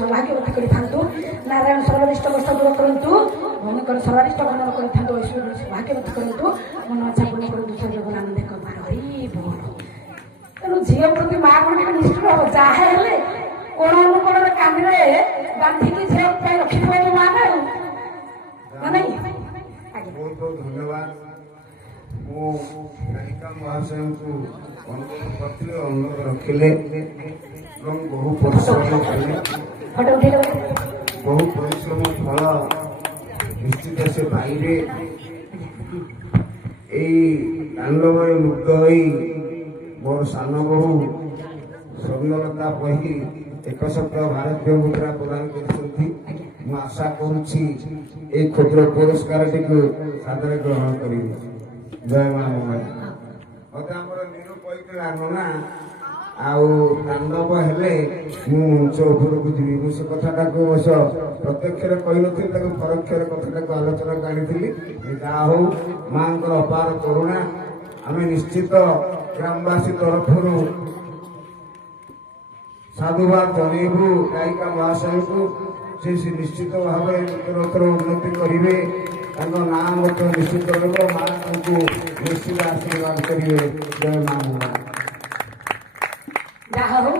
ସୌଭାଗ୍ୟବତୀ କରିଥାନ୍ତୁ। ନାରାୟଣ ସର୍ବାଧିଷ୍ଟ କଷ୍ଟ ଦୂର କରନ୍ତୁ। ଭୂମିଙ୍କର ସର୍ବାଧିଷ୍ଟ ଗଣନ କରିଥାନ୍ତୁ। ଐଶ୍ୱର୍ଯ୍ୟ ସୌଭାଗ୍ୟବତୀ କରନ୍ତୁ। ମନ ଇଚ୍ଛା ପୂର୍ଣ୍ଣ କରନ୍ତୁ। ସର୍ବ ଆନନ୍ଦ କର ହରି ବୋଲ। ତେଣୁ ଝିଅ ପ୍ରତି ମା କଣ ଟିକେ ନିଷ୍ଠୁର ହବ। ଯାହା ହେଲେ କୋଣ ଅନୁକୋଣରେ କାନ୍ଦିରେ ବାନ୍ଧିକି ଝିଅ ପାଇଁ ରଖିଥିବେ ମା ନା ନାଇଁ। ବହୁତ ବହୁତ ଧନ୍ୟବାଦ। ମୁଁ ଗାୟିକା ମହାଶୟଙ୍କୁ ଅନୁରୋଧ କରିଥିଲି, ଅନୁରୋଧ ରଖିଲେ ଏବଂ ବହୁ ପରିଶ୍ରମ କଲେ। ବହୁ ପରିଶ୍ରମ ଫଳ ନିଶ୍ଚିତ ସେ ପାଇବେ। ଏଇ ତାଣ୍ଡବରେ ମୁଗ୍ଧ ହୋଇ ମୋର ସାନ ବୋହୂ ସ୍ୱର୍ଣ୍ଣଲତା ବହି 1 ସପ୍ତାହ ଭାରତୀୟ ମୁଦ୍ରା ପ୍ରଦାନ କରିଛନ୍ତି। ମୁଁ ଆଶା କରୁଛି এই ক্ষুদ্র পুরস্কারটিକୁ ସାଦରେ ଗ୍ରହଣ କରିବି। ଜୟ ମା ମଙ୍ଗଳା। ମତେ ଆମର ନିରୁ କହିଥିଲା ନନା ଆଉ ତାଣ୍ଡବ ହେଲେ ମୁଁ ମଞ୍ଚ ଉପରକୁ ଯିବି। ମୁଁ ସେ କଥାଟାକୁ ଅବଶ୍ୟ ପ୍ରତ୍ୟକ୍ଷରେ କହିନଥିଲି, ତାକୁ ପରୋକ୍ଷରେ କଥାଟାକୁ ଆଲୋଚନାକୁ ଆଣିଥିଲି। ଯାହା ହଉ ମାଙ୍କର ଅପାର କରୁଣା। ଆମେ ନିଶ୍ଚିତ ଗ୍ରାମବାସୀ ତରଫରୁ ସାଧୁବାଦ ଜଣେଇବୁ ଗାୟିକା ମହାଶୟଙ୍କୁ। ସେ ନିଶ୍ଚିତ ଭାବରେ ଉତ୍ତରୋତ୍ତର ଉନ୍ନତି କରିବେ। ତାଙ୍କ ନାଁ ମଧ୍ୟ ନିଶ୍ଚିତ ରହିବ। ମା ତାଙ୍କୁ ନିଶ୍ଚିତ ଆଶୀର୍ବାଦ କରିବେ। ଜୟ ମା ମଙ୍ଗଳା। ଯାହା ହଉ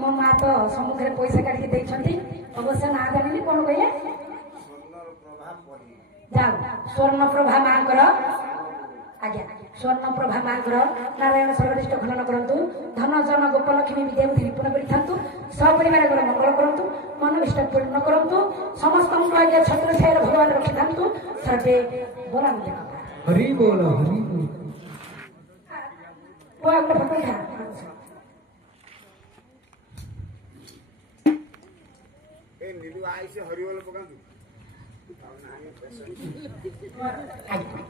ମୋ ମା ତ ସମ୍ମୁଖରେ ପଇସା କାଢିକି ଦେଇଛନ୍ତି। ଅବଶ୍ୟ ନାଁ ଜାଣିଲି କଣ କହିଲେ? ଯାଉ ସ୍ୱର୍ଣ୍ଣପ୍ରଭା ମାଙ୍କର, ଆଜ୍ଞା ସ୍ୱର୍ଣ୍ଣପ୍ରଭା ମାଙ୍କର ନାରାୟଣ ସର୍ବାଧିଷ୍ଟ ଖଣ୍ଡନ କରନ୍ତୁ। ଧନ ଜନ ଗୋପଲକ୍ଷ୍ମୀ ବିଦ୍ୟାବତୀ ନିପୁଣ କରିଥାନ୍ତୁ। ସପରିବାରଙ୍କର ମଙ୍ଗଳ କରନ୍ତୁ। ମନୋଭିଷ୍ଟ ପୂର୍ଣ୍ଣ କରନ୍ତୁ। ସମସ୍ତଙ୍କୁ ଆଜ୍ଞା ଛତ୍ର ଛାୟାରେ ଭଗବାନ ରଖିଥାନ୍ତୁ। ସର୍ବେ ବୋଲାନ୍ତୁ ହରି ବୋଲ ହରି ବୋଲ। ହରିବୋଲ ପକାନ୍ତୁ।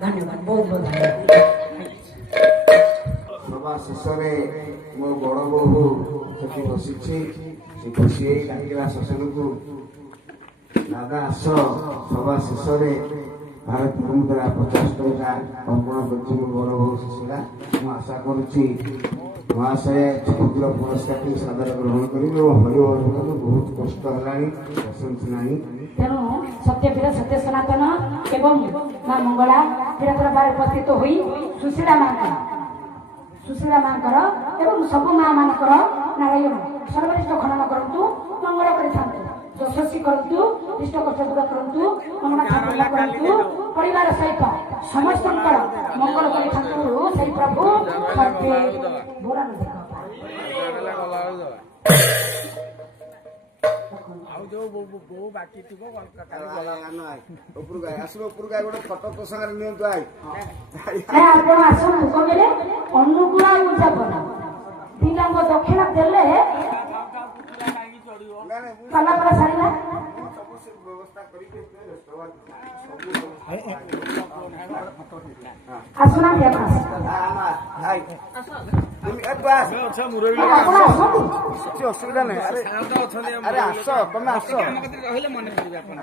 ଧନ୍ୟବାଦ, ବହୁତ ବହୁତ ଧନ୍ୟବାଦ। ସଭା ଶେଷରେ ମୋ ବଡ ବୋହୂ ସେଠି ବସିଛି। ସେ ଖୁସି ହେଇ ଡାକିଲା ଶ୍ୱଶୁରକୁ, ଦାଦା ଆସ। ସଭା ଶେଷରେ ଭାରତୀୟ ମୁଦ୍ରା 50 ଟଙ୍କା ଅର୍ପଣ କରିଛି ମୋ ବଡ ବୋହୂ ଶିଶୁରା। ମୁଁ ଆଶା କରୁଛି ମହାଶୟ କ୍ଷୁଦ୍ର ପୁରସ୍କାରଟି ସାଦର ଗ୍ରହଣ କରିବେ ଓ ହରିବୋଲ ବହୁତ କଷ୍ଟ ହେଲାଣି, ପସନ୍ଦ ନାହିଁ। ତେଣୁ ସତ୍ୟପୀର ସତ୍ୟ ସନାତନ ଏବଂ ମା ମଙ୍ଗଳା ଦରବାରରେ ଉପସ୍ଥିତ ହୋଇ ସୁଶୀଳା ମାଙ୍କର ଏବଂ ସବୁ ମା ମାନଙ୍କର ନାରାୟଣ ସର୍ବାଧିଷ୍ଟ ଖଣ୍ଡନ କରନ୍ତୁ। ମଙ୍ଗଳ କରିଥାନ୍ତୁ। ଯଶସ୍ୱୀ କରନ୍ତୁ। ଇଷ୍ଟ କଷ୍ଟ ଦୂର କରନ୍ତୁ। ମଙ୍ଗଳ କରନ୍ତୁ। ପରିବାର ସହିତ ସମସ୍ତଙ୍କର ମଙ୍ଗଳ କରିଥାନ୍ତୁ। ସେଇ ପ୍ରଭୁ ସର୍ବେ ଆଉ ଯୋଉ ବୋଉ ବାକି ଥିବ ଉପରକୁ ଆସିବ। ଉପରକୁ ଗୋଟେ ଫଟୋ ତୋ ସାଙ୍ଗରେ ନିଅନ୍ତୁ। ଆପଣ ଆସନ୍ତୁ। କଣ କହିଲେ? ଅନୁକୂଳ ଉଦ୍ଯାପନ ଦିନଙ୍କ ଦକ୍ଷିଣା ଦେଲେ ପାଲାପରା ସାରିଲା। ଆସୁନାହାନ୍ତି ଆପଣ କିଛି ଅସୁବିଧା ନାହିଁ। ଆରେ ଆସ, ତମେ ଆସ। ରହିଲେ ମନେ କରିବେ ଆପଣ।